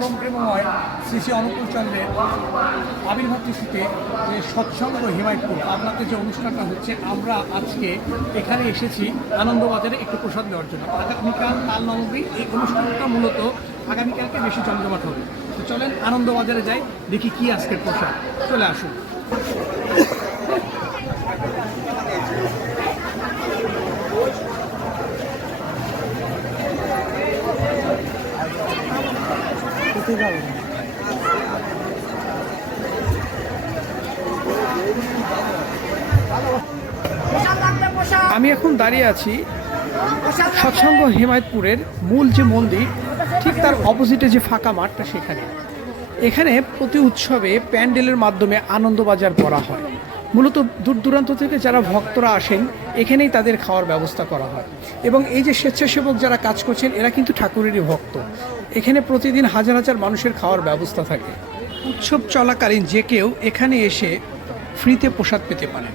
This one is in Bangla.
পরম প্রেমময় শ্রী শ্রী অনুকূল চন্দ্রের আবির্ভাব তিথিতে যে সৎসঙ্গ হিমায়তপুর আপনাদের যে অনুষ্ঠানটা হচ্ছে, আমরা আজকে এখানে এসেছি আনন্দবাজারে একটু প্রসাদ দেওয়ার জন্য। আগামীকাল কাল নবমী, এই অনুষ্ঠানটা মূলত আগামীকালকে বেশি জমজমাট হবে। তো চলেন আনন্দবাজারে যাই, দেখি কি আজকের প্রসাদ। চলে আসুন। আমি এখন দাঁড়িয়ে আছি সৎসঙ্গ হিমায়তপুরের মূল যে মন্দির, ঠিক তার অপোজিটে যে ফাঁকা মাঠটা, সেখানে এখানে প্রতি উৎসবে প্যান্ডেলের মাধ্যমে আনন্দবাজার করা হয়। মূলত দূর দূরান্ত থেকে যারা ভক্তরা আসেন, এখানেই তাদের খাওয়ার ব্যবস্থা করা হয়। এবং এই যে স্বেচ্ছাসেবক যারা কাজ করছেন, এরা কিন্তু ঠাকুরেরই ভক্ত। এখানে প্রতিদিন হাজার হাজার মানুষের খাওয়ার ব্যবস্থা থাকে। উৎসব চলাকালীন যে কেউ এখানে এসে ফ্রিতে প্রসাদ পেতে পারেন।